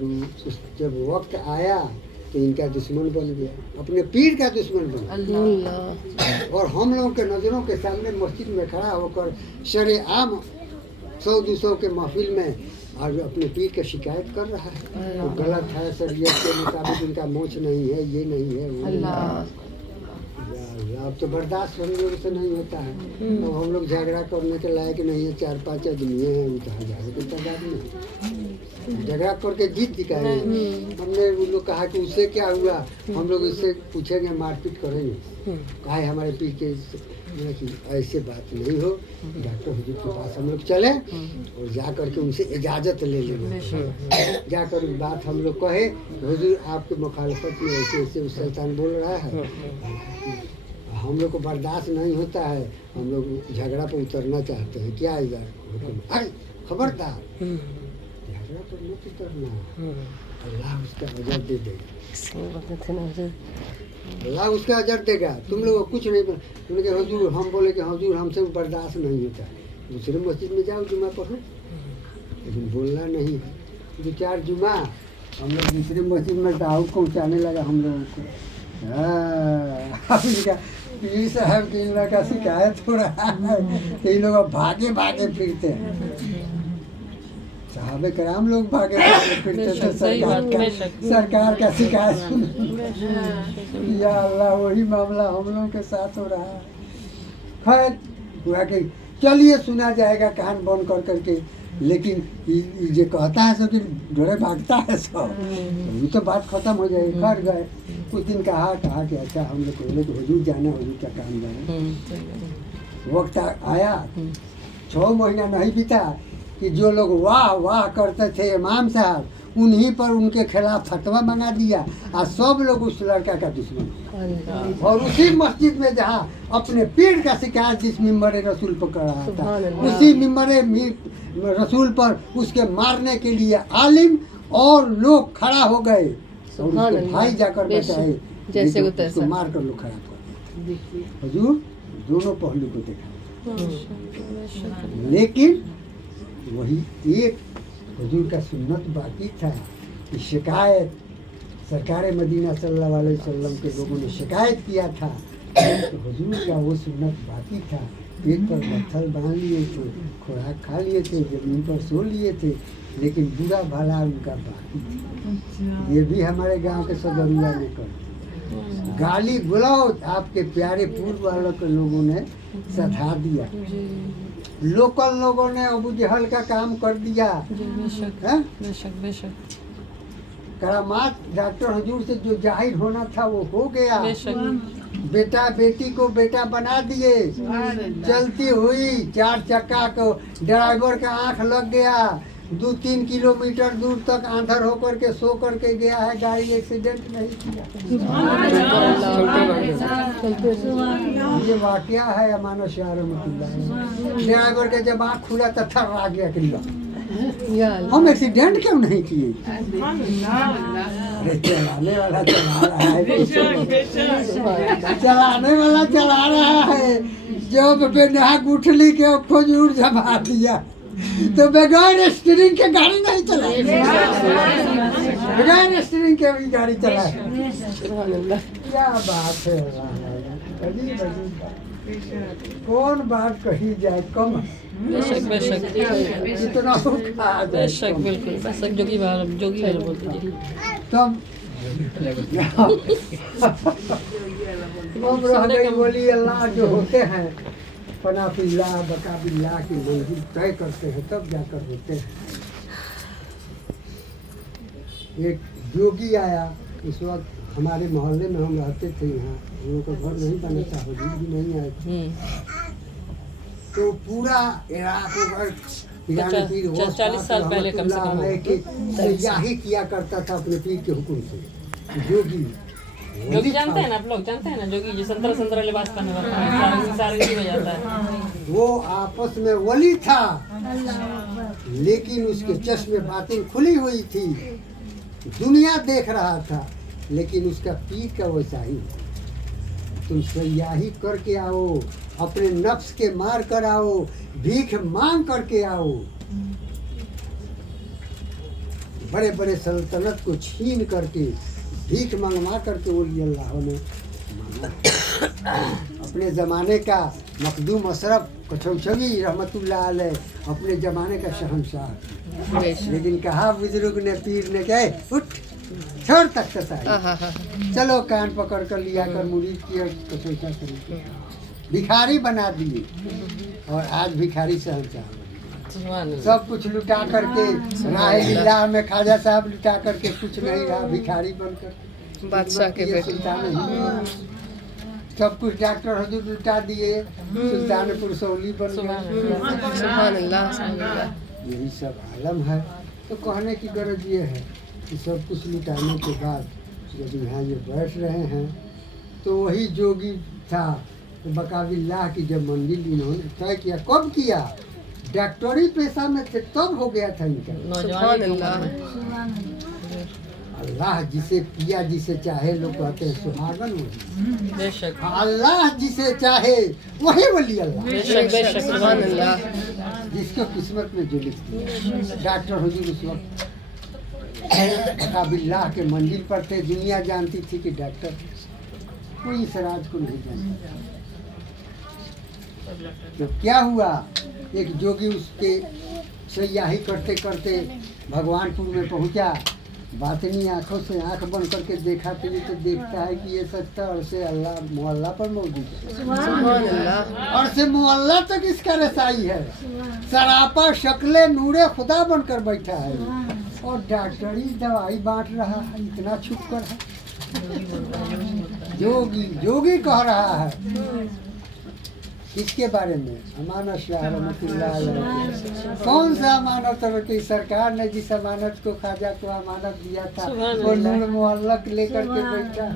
जब वक्त आया तो इनका दुश्मन बन गया, अपने पीर का दुश्मन बन गया। और हम लोगों के नज़रों के सामने मस्जिद में खड़ा होकर शरेआम 100-200 के महफिल में आज अपने पीर का शिकायत कर रहा है। तो गलत है, शरीयत के मुताबिक इनका मोच नहीं है, ये नहीं है, वो नहीं है। अब तो बर्दाश्त हम लोग से नहीं होता है। अब हम लोग झगड़ा करने के लायक नहीं है, 4-5 आदमी हैं, उठा जाए तो तादाद में झगड़ा करके जीत दिखाएंगे। हमने वो लोग कहा कि उससे क्या हुआ, हम लोग इससे पूछेंगे, मारपीट करेंगे। कहा है हमारे पीर के कि ऐसे बात नहीं हो, डॉक्टर हुजूर के पास हम लोग चले और जा करके उनसे इजाज़त ले लेना। जाकर बात हम लोग कहे, हुजूर आपके मुखालफत में ऐसे ऐसे उस शैतान बोल रहा है, हम लोग को बर्दाश्त नहीं होता है, हम लोग झगड़ा पर उतरना चाहते हैं, क्या हुक्म? खबरदार झगड़ा पर मत उतरना, अल्लाह उसका अजर दे देगा, अल्लाह उसका अजर देगा। तुम लोग कुछ नहीं। उन्होंने कहा हुजूर, हम बोले कि हुजूर हमसे बर्दाश्त नहीं होता, दूसरे मस्जिद में जाओ जुमा पढ़ो, लेकिन बोलना नहीं है। 2-4 जुमा हम लोग दूसरे मस्जिद में दाऊद पहुँचाने लगा हम लोगों को। पीर साहब के इन लोग का शिकायत हो रहा है कि इन लोग भागे भागे फिरते हैं। साहबे कराम लोग भागे भागे फिरते थे सरकार का शिकायत। या अल्लाह, वही मामला हम लोगों के साथ हो रहा है। खैर हुआ कि चलिए सुना जाएगा कान बंद कर करके, लेकिन ये कहता है सब कि डरे भागता है सब, ये तो बात खत्म हो जाएगी। खैर गए, कुछ दिन कहा कि अच्छा हम लोग बोले तो हुजूर जाना, हुजूर का काम जाए। वक्त आया, 6 महीना नहीं बीता कि जो लोग वाह वाह करते थे इमाम साहब, उन्हीं पर उनके खिलाफ फतवा मंगा दिया और सब लोग उस लड़का का दुश्मन। और उसी मस्जिद में जहाँ अपने पीर का शिकायत जिस मिंबर रसूल पर कर रहा था, उसी मिंबर रसूल पर उसके मारने के लिए आलिम और लोग खड़ा हो गए और उसके भाई जाकर बचाए, जैसे उसको मार कर लोग खड़ा कर। हुजूर दोनों पहलू को देखा, लेकिन वही एक हुजूर का सुन्नत बाकी था कि शिकायत सरकार मदीना सल्लल्लाहु अलैहि वसल्लम के लोगों ने शिकायत किया था, तो हुजूर का वो सुन्नत बाकी था। पेट पर पत्थर बांध लिए थे, खुराक खा लिए थे, जमीन पर सो लिए थे, लेकिन बुरा भला उनका बाकी था। ये भी हमारे गांव के सदरुआ ने कर गाली गलौज आपके प्यारे पूर्व वालों के लोगों ने सधा दिया। लोकल लोगों ने अबू जहल का काम कर दिया। बेशक है? बेशक बेशक। करामात डॉक्टर हुजूर से जो जाहिर होना था वो हो गया। बेटा बेटी को बेटा बना दिए। चलती हुई 4 चक्का को ड्राइवर का आंख लग गया। 2-3 किलोमीटर दूर तक आंधर होकर के सो करके गया है, गाड़ी एक्सीडेंट नहीं किया। ये वाकया है अमानो शहर में। ड्राइवर का जब आँख खुला तब थर आ गया कि हम एक्सीडेंट क्यों नहीं किए। अरे चलाने वाला चला रहा है, चलाने वाला चला रहा है। जब बेनहा गुठली के खोजूर जमा दिया तो बगैर स्टीयरिंग के गाड़ी नहीं चलाई, बगैर स्टीयरिंग के भी गाड़ी चलाए। क्या बात है, अजीब अजीब बात। कौन बात कही जाए कम। बेशक बेशक इतना बेशक बिल्कुल बेशक जोगी वाले बोलते जी। तब रह गई बोली अल्लाह जो होते हैं पना बिल्ला बका बिल्ला की मंजिल तय करते हैं तब जाकर होते हैं। एक जोगी आया उस वक्त हमारे मोहल्ले में, हम रहते थे यहाँ, हम लोग का घर नहीं बना था, हुजूर भी नहीं आए थे। तो पूरा इराक 40 साल पहले कम से कम यही किया करता था अपने पीर के हुक्म से। जोगी जानते हैं ना, आप लोग जानते हैं ना, जोगी जो संतरा लिबास पहने रहता है, सारंगी में जाता है। वो आपस में वली था, लेकिन उसके चश्मे बातिन खुली हुई थी। दुनिया देख रहा था, लेकिन उसका पीर का वैसा ही। तुम सयाही करके आओ, अपने नफ्स के मार कर आओ, भीख मांग करके आओ। बड़े बड़े सल्तनत को छीन करके भीख मंगवा करके वली अल्लाह ने अपने ज़माने का मखदूम अशरफ कठौचवी रहमतुल्लाह अलैह अपने ज़माने का शहंशाह। लेकिन कहा बुजुर्ग ने, पीर ने, कहे उठ छोड़ तक कसाई, चलो कान पकड़ कर लिया कर मुरीद की और कठौचा कर भिखारी बना दिए। और आज भिखारी शहंशाह सब कुछ लुटा करके राह में खाजा साहब लुटा करके कुछ नहीं रहा, भिखारी बनकर बादशाह के बेटे सब कुछ डॉक्टर हुजूर लुटा दिए, सुल्तानपुर सौली बन गया। सुभान अल्लाह। यही सब आलम है। तो कहने की गरज ये है कि सब कुछ लुटाने के बाद जब यहाँ ये बैठ रहे हैं तो वही जोगी था तो बकाबिल्लाह की जब मंजिल इन्होंने तय किया, कब किया, डॉक्टरी पेशा में थे तब हो गया था इनका। अल्लाह जिसे पिया जिसे चाहे, लोग कहते हैं सुहागन वही। बेशक अल्लाह जिसे चाहे वही वली अल्लाह। बेशक बेशक सुभान अल्लाह। जिसको किस्मत में जो लिख दिया। डॉक्टर हुजूर उस वक्त बकाबिल्लाह के मंजिल पर थे। दुनिया जानती थी कि डॉक्टर कोई इस राज को नहीं जानता। तो क्या हुआ, एक जोगी उसके सयाही करते करते भगवानपुर में पहुंचा। बातनी आंखों से आंख बंद करके देखा तो ये तो देखता है कि ये सत्ता और से अल्लाह मोहल्ला पर मौजूद है। और से मोहल्ला तक इसका रसाई है। सरापा शक्ले नूरे खुदा बनकर बैठा है और डॉक्टरी दवाई बांट रहा है। इतना छुप कर है। जोगी जोगी कह रहा है। किसके बारे में? अमानत शाह रहमतुल्लाह अलैह। कौन सा अमानत रखी? सरकार ने जिस अमानत को ख्वाजा को अमानत दिया था वो नूर मुअल्लक लेकर के बैठा।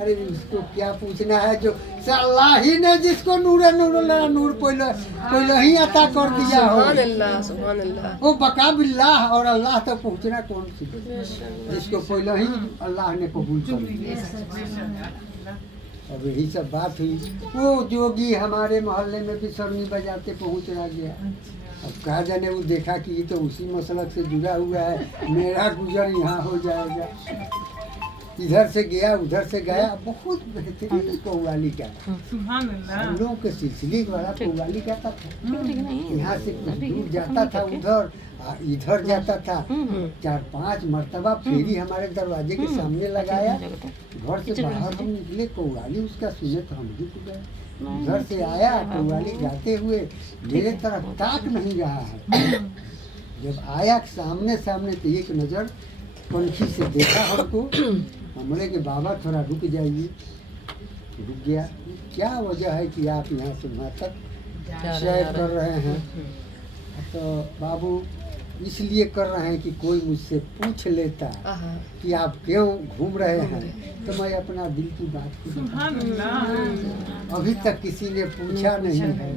अरे उसको क्या पूछना है जो अल्लाह ही ने जिसको नूर पहले ही अता कर दिया हो। सुभान अल्लाह सुभान अल्लाह। वो बका बिल्लाह और अल्लाह तक पहुँचना कौन सी जिसको पहले ही अल्लाह ने कबूल कर दिया। अब यही सब बात हुई। वो जोगी हमारे मोहल्ले में भी सरनी बजाते पहुंच रहा गया। अब कहा जाने वो देखा कि ये तो उसी मसलक से जुड़ा हुआ है, मेरा गुजर यहाँ हो जाएगा। इधर से गया उधर से गया। बहुत बेहतरीन कव्वाली का हम लोगों के सिलसिले वाला कव्वाली गाता था। यहाँ से कुछ दूर जाता था उधर इधर जाता था। 4-5 मरतबा फेरी हमारे दरवाजे के सामने लगाया। घर से बाहर हम निकले, कव्वाली उसका सुने तो हम भी गए। घर से आया कव्वाली गाते हुए, मेरे तरफ ताक नहीं रहा है। जब आया सामने सामने तो एक नज़र कनखी से देखा हमको, हमने के बाबा थोड़ा रुक जाइए। रुक गया। क्या वजह है कि आप यहाँ से वहाँ तक सैर कर रहे हैं? तो बाबू इसलिए कर रहे हैं कि कोई मुझसे पूछ लेता कि आप क्यों घूम रहे हैं, तो मैं अपना दिल की बात अभी तक किसी ने पूछा नहीं है।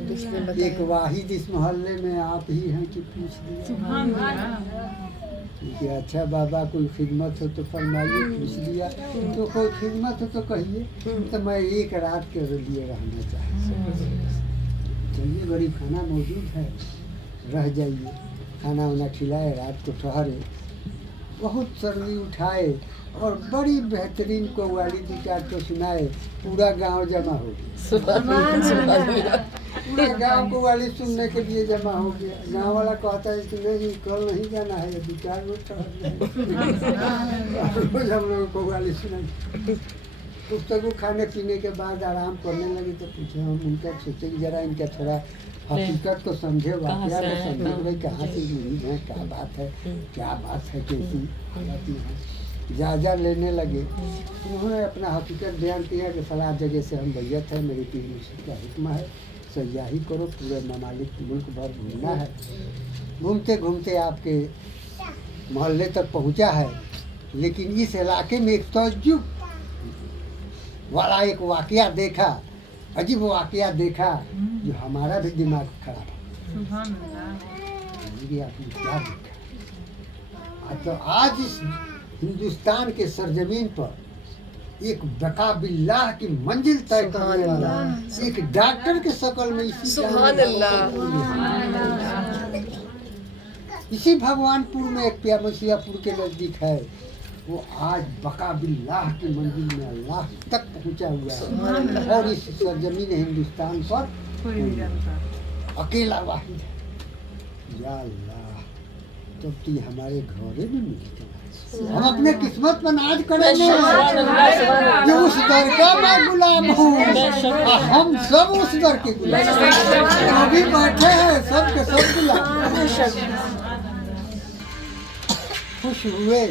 एक वाहिद इस मोहल्ले में आप ही हैं कि पूछ लिया कि अच्छा बाबा कोई खिदमत हो तो फरमाइए। पूछ लिया तो कोई खिदमत हो तो कहिए, तो मैं एक रात के लिए रहना चाहता। चलिए गरीब खाना मौजूद है, रह जाइए। खाना वाना खिलाए, रात को ठहरे, बहुत सर्दी उठाए और बड़ी बेहतरीन को वाली 2-4 तो सुनाए। पूरा गांव जमा हो गया। पूरा गांव को वाली सुनने के लिए जमा हो गया। गांव वाला कहता है कि नहीं कल नहीं जाना है, 2-4 रोज रोज हम लोगों को वाली सुनाई। पुस्तकों खाने पीने के बाद आराम करने लगे तो पूछे हम उनका सोचे कि जरा इनका थोड़ा हकीकत को समझे, वाकया को समझे, भाई कहाँ से जुड़ी है, क्या बात है, कैसी हालत में है। जायजा लेने लगे। उन्होंने अपना हकीकत बयान किया कि फला जगह से हम भैयत है, मेरी पीर मुर्शिद का हुक्म है, सयाही करो, पूरे ममालिक मुल्क भर घूमना है। घूमते घूमते आपके मोहल्ले तक पहुंचा है, लेकिन इस इलाके में एक तजुब वाला एक वाकया देखा, अजीब वाकया देखा जो हमारा भी दिमाग खराब है। आपने क्या देखा? तो आज इस हिंदुस्तान के सरजमीन पर एक बका बिल्लाह की मंजिल तय करने वाला एक डॉक्टर के शक्ल में इसी भगवानपुर में एक प्यामसियापुर के नजदीक है, वो आज बका बिल्लाह की मंजिल में अल्लाह तक पहुंचा हुआ है। और इस सरजमीन हिंदुस्तान पर अकेला वाहिद है। या अल्लाह, तो हमारे घरे में मिलते हैं। हम अपने किस्मत पर नाज करेंगे कि उस दर का मैं गुलाम हूँ। हम सब उस दर के गुलाम, जो भी बैठे हैं सब के सब गुलाम। खुश हुए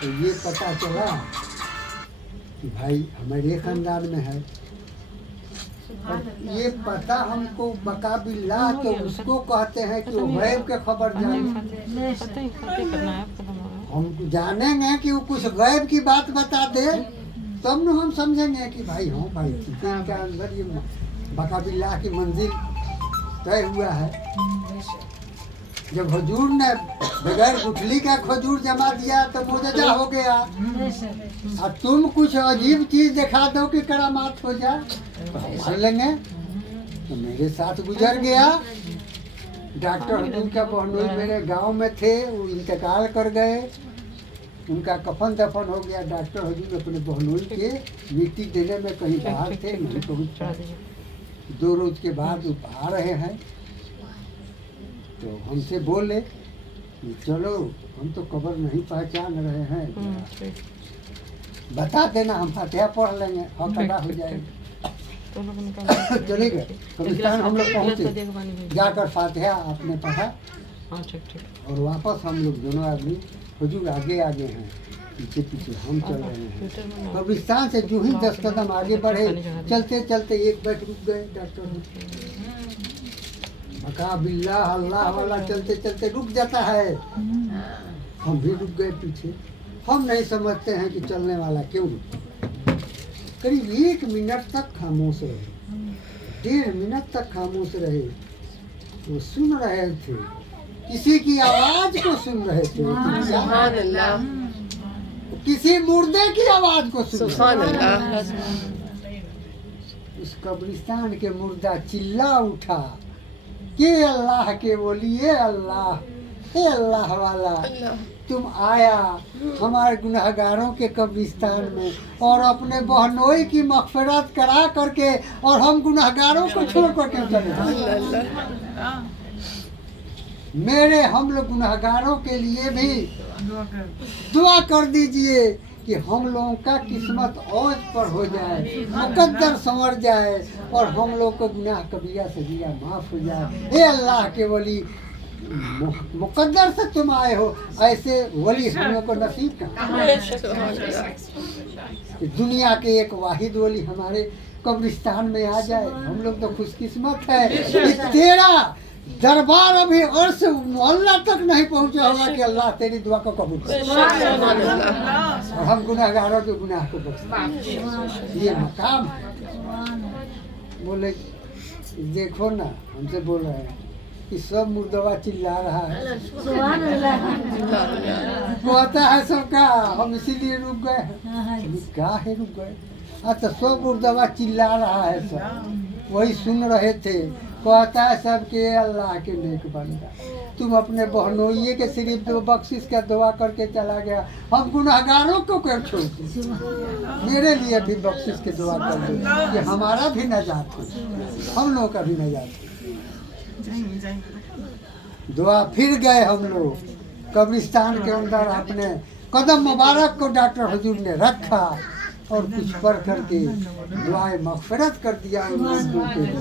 तो ये पता चला कि भाई हमारे खानदान में है। ये पता हमको बका बिल्लाह तो उसको कहते हैं कि वो गैब के खबर जाने। हम जानेंगे कि वो कुछ गैब की बात बता दे, तब न हम समझेंगे कि भाई हाँ भाई इनके अंदर ये बका बिल्लाह की मंजिल तय हुआ है। जब हुजूर ने बगैर गुठली का खजूर जमा दिया तो मुजजा हो गया। और तुम कुछ अजीब चीज दिखा दो कि करामात हो जाए तो हम मान लेंगे। तो मेरे साथ गुजर गया। डॉक्टर हुजूर का बहनोई मेरे गांव में थे, वो इंतकाल कर गए। उनका कफन दफन हो गया। डॉक्टर हुजूर अपने बहनोई के मिट्टी देने में कहीं बाहर थे, नहीं पहुँच पाए। 2 रोज के बाद वो आ रहे हैं तो हमसे बोले चलो हम तो कब्र नहीं पहचान रहे हैं, बता देना, हम फातिहा पढ़ लेंगे और अदा हो जाएगा। चले गए कब्रिस्तान। हम लोग पहुँचे, जाकर फातिहा आपने पढ़ा और वापस हम लोग दोनों आदमी हुजूर आगे आगे हैं, पीछे पीछे हम चल रहे हैं। कब्रिस्तान से जो ही 10 कदम आगे बढ़े, चलते चलते एक बैठ रुक गए। डॉक्टर बका बिल्लाह अल्लाह वाला चलते चलते रुक जाता है, हम भी रुक गए पीछे। हम नहीं समझते हैं कि चलने वाला क्यों रुका। करीब 1 मिनट तक खामोश रहे, 1.5 मिनट तक खामोश रहे। वो सुन रहे थे, किसी की आवाज को सुन रहे थे। किसी मुर्दे की आवाज को सुन रहे थे। उस कब्रिस्तान के मुर्दा चिल्ला उठा कि अल्लाह के बोलिए अल्लाह, हे अल्लाह वाला, तुम आया हमारे गुनहगारों के कब्रिस्तान में और अपने बहनोई की मग़फ़िरत करा करके और हम गुनहगारों को छोड़ करके चले। मेरे हम लोग गुनहगारों के लिए भी दुआ कर दीजिए कि हम लोगों का किस्मत औज पर हो जाए, मुकद्दर संवर जाए और हम लोग को गुनाह कबीरा सगीरा माफ़ हो जाए। हे अल्लाह के वली, मुकद्दर से तुम आए हो, ऐसे वली हम लोग को नसीब का। दुनिया के एक वाहिद वली हमारे कब्रिस्तान में आ जाए, हम लोग तो खुशकिस्मत है कि तेरा दरबार अभी अर्श मोहल्ला तक नहीं पहुंचा होगा कि अल्लाह तेरी दुआ को कबूल करे और हम गुनाहगारों के गुनाह को बख्शे। ये मकाम है। बोले देखो ना, हमसे बोल रहे हैं कि सब मुर्दवा चिल्ला रहा है, कहता है सबका, हम इसीलिए रुक गए। क्या है रुक गए? अच्छा, सब मुर्दवा चिल्ला रहा है, सब वही सुन रहे थे। कहता है सबके अल्लाह के नेक बंदा, तुम अपने बहनोइये के सिर्फ दो बख्शिश का दुआ करके चला गया, हम गुनाहगारों को क्यों छोड़ते? मेरे लिए भी बख्शिश की दुआ कर दो कि हमारा भी नजात हो, हम लोगों का भी नजात हो। दुआ फिर गए हम लोग कब्रिस्तान के अंदर, अपने कदम मुबारक को डॉक्टर हुजूर ने रखा और कुछ पढ़ करके दुआए मग़फ़िरत कर दिया उन लोगों के लिए।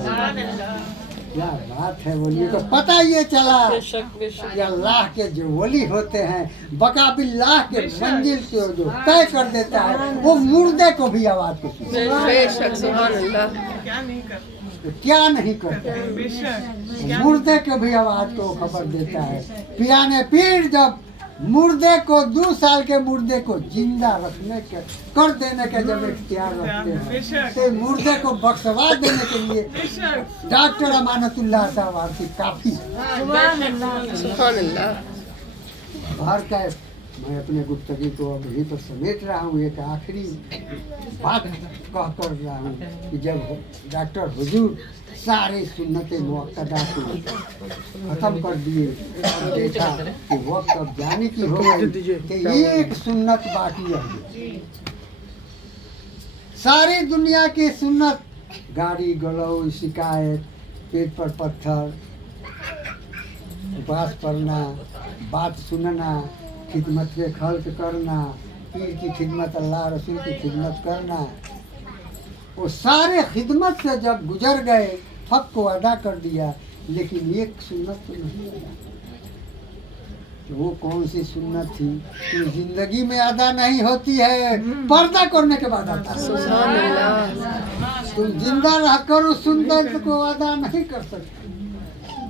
क्या बात है, बोलिए तो पता ये चला कि अल्लाह के जो वली होते हैं बकाबिल्लाह के मंजिल को जो तय कर देता है, वो मुर्दे को भी आवाज को क्या नहीं करता, मुर्दे को भी आवाज को खबर देता है। पिराने पीर जब मुर्दे को 2 साल के मुर्दे को जिंदा रखने के कर देने के जब इख्तियार रखते हैं, तो मुर्दे को बख्शवा देने के लिए डॉक्टर अमानतुल्लाह साहब आरती काफी। बाहर का मैं अपने गुफ्तगी को अब यहीं पर समेट रहा हूँ। एक आखिरी बात कह कर रहा हूँ कि जब डॉक्टर हुजूर सारे सुन्नते मुअक्कदा को खत्म कर दिए और देखा कि वक्त अब जाने की हो गई, कि एक सुन्नत बाकी है। सारी दुनिया की सुन्नत, गाड़ी गलौ, शिकायत, पेट पर पत्थर, उपवास पढ़ना, बात सुनना, खिदमत के खल्क करना, पीर की खिदमत, अल्लाह रसूल की खिदमत करना, वो सारे खिदमत से जब गुजर गए, हक को अदा कर दिया, लेकिन एक सुन्नत तो नहीं अदा। तो वो कौन सी सुन्नत थी जो जिंदगी में अदा नहीं होती है, पर्दा करने के बाद आता है। तुम जिंदा रहकर उस सुन्नत को अदा नहीं कर सकते,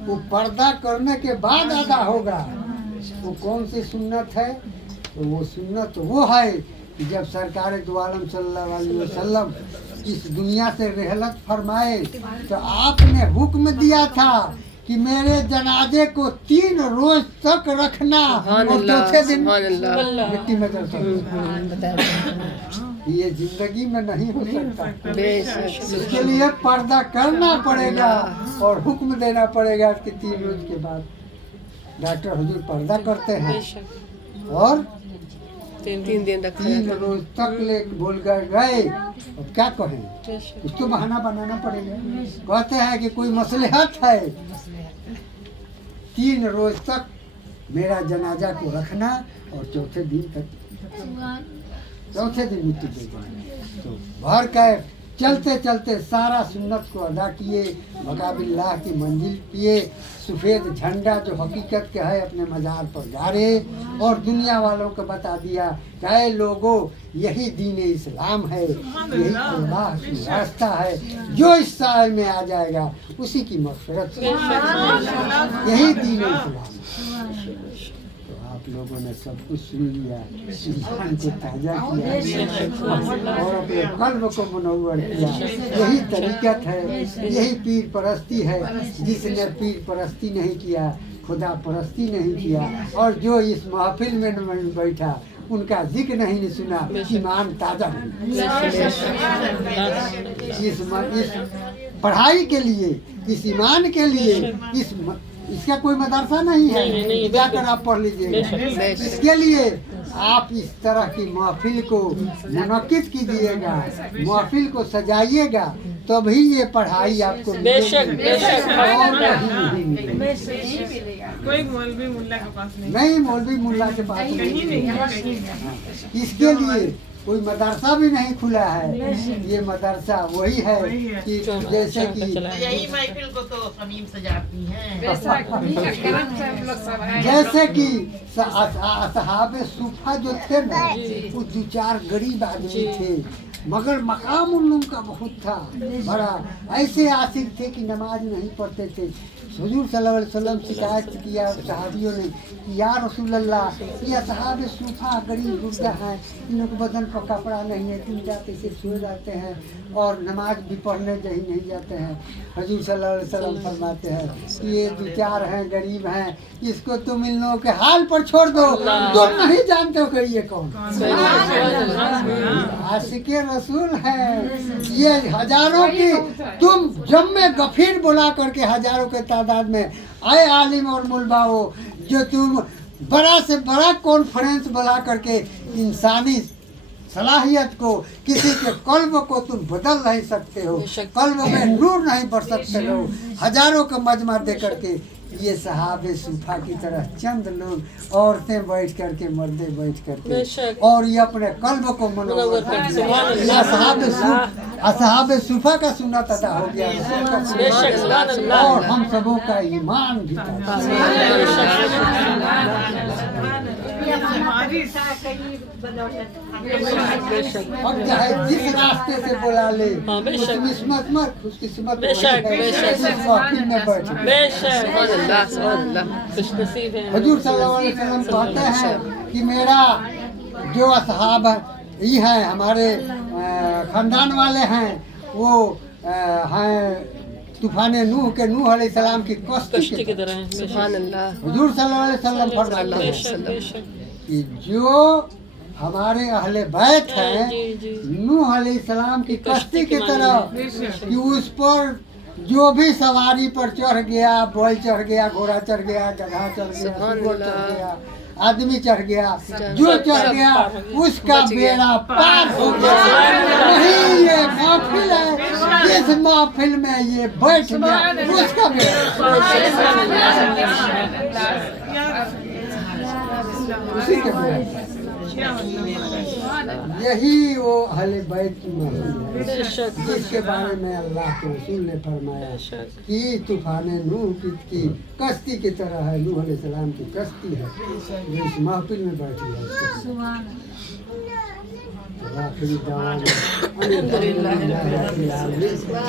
वो पर्दा करने के बाद अदा होगा। वो कौन सी सुन्नत है? तो वो सुन्नत वो है कि जब सरकार दो आलम सल्लल्लाहु अलैहि वसल्लम इस दुनिया से रहलत फरमाए, तो आपने हुक्म दिया था कि मेरे जनाजे को 3 रोज तक रखना और चौथे दिन मिट्टी में दफना। ये जिंदगी में नहीं हो सकता, इसके लिए पर्दा करना पड़ेगा और हुक्म देना पड़ेगा कि 3 रोज के बाद। डॉक्टर हुजूर पर्दा करते हैं और 3 रोज तक ले बोल गए। और क्या कहें, कुछ तो बहाना बनाना पड़ेगा। कहते हैं कि कोई मसलहत है, 3 रोज तक मेरा जनाजा को रखना और चौथे दिन मिट्टी दे देना। तो भर कर चलते चलते सारा सुन्नत को अदा किए, मकाबिल्लाह की मंजिल किए, सफ़ेद झंडा जो हकीकत का है अपने मज़ार पर गाड़े और दुनिया वालों को बता दिया कि लोगों, यही दीन इस्लाम है, यही अल्लाह की रास्ता है, जो इस साल में आ जाएगा उसी की मग़फ़िरत, यही दीन इस्लाम। तो आप लोगों ने सब कुछ सुन लिया, ईमान को ताज़ा किया और अपने कल्ब को मुनव्वर किया। यही तरीक़त है, यही पीर परस्ती है। जिसने पीर परस्ती नहीं किया, खुदा परस्ती नहीं किया, और जो इस महफिल में बैठा उनका जिक्र नहीं सुना, ईमान ताज़ा नहीं। इस पढ़ाई के लिए, इस ईमान के लिए, इसका कोई मदरसा नहीं है, जाकर आप पढ़ लीजिएगा। इसके लिए आप इस तरह की महफिल को मुनक्किद कीजिएगा, महफिल को सजाइएगा, तभी ये पढ़ाई आपको बेशक कोई मौलवी मुल्ला के पास नहीं, मौलवी मुल्ला के पास नहीं। इसके लिए कोई मदरसा भी नहीं खुला है। ये मदरसा वही है कि जैसे कि यही महफिल को तो समीम सजाती हैं। जैसे कि असहाबे सूफा जो थे ना, वो 2-4 गरीब आदमी थे, मगर मकाम उन लोगों का बहुत था बड़ा। ऐसे आशिक थे कि नमाज नहीं पढ़ते थे। हुजूर सल्लल्लाहु अलैहि वसल्लम शिकायत किया सहाबियों ने कि या रसूल अल्लाह, ये असहाब सूफा गरीब गुर्दा हैं, इन लोग बदन पर कपड़ा नहीं है, दिन जाते से सो जाते हैं और नमाज भी पढ़ने नहीं जाते हैं। हुजूर सल्लल्लाहु अलैहि वसल्लम फरमाते हैं कि ये 2-4 हैं, गरीब हैं, इसको तुम इन लोगों के हाल पर छोड़ दो, तुम नहीं जानते हो कि ये कौन आशिके रसूल है। ये हजारों की तुम जम्मे गफीर बुला करके हजारों के तादाद में आए आलिम और मुलबाओ, जो तुम बड़ा से बड़ा कॉन्फ्रेंस बुला करके इंसानी सलाहियत को, किसी के कल्ब को तुम बदल नहीं सकते हो, कल्ब में नूर नहीं बढ़ सकते हो। हजारों का मजमा दे करके ये सहाबे सूफा की तरह चंद लोग, औरतें बैठ करके, मर्दे बैठ करके, और ये अपने कल्ब को मनोवर करते हैं। असहाबे सूफा का सुन्नत अदा हो गया और हम सबों का ईमान भी अब चाहे जिस रास्ते से बुला ले, किस्मत मत खुशकिस्मत में बैठ। हजूर सल्लल्लाहु अलैहि वसल्लम कहते हैं कि मेरा जो असहाब ये हैं, हमारे खानदान वाले हैं, वो हैं तूफाने नूह के, नूह अलैहिस्सलाम की कश्ती की तरह। सुभान अल्लाह। हुजूर सल्लल्लाहु अलैहि वसल्लम फरमाते हैं कि जो हमारे अहले बैत हैं, नूह अलैहिस्सलाम की कश्ती की तरह, कि उस पर जो भी सवारी पर चढ़ गया, बैल चढ़ गया, घोड़ा चढ़ गया, गधा चढ़ गया, सूअर चढ़ गया, आदमी चढ़ गया, जो चढ़ गया उसका बेड़ा पार हो गया। वही ये महफिल है, जिस महफिल में ये बैठ गया उसका बेड़ा। उसी के बेड़ा। यही वो अहले बैत की महफिल है, जिसके बारे में अल्लाह के रसूल ने फरमाया कि तूफाने नूह की कश्ती की तरह है। नूह अलैहिस्सलाम की कश्ती है जो इस महफिल में बैठी है।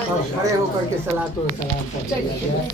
और खड़े होकर के सलातो सलाम पढ़ते हैं।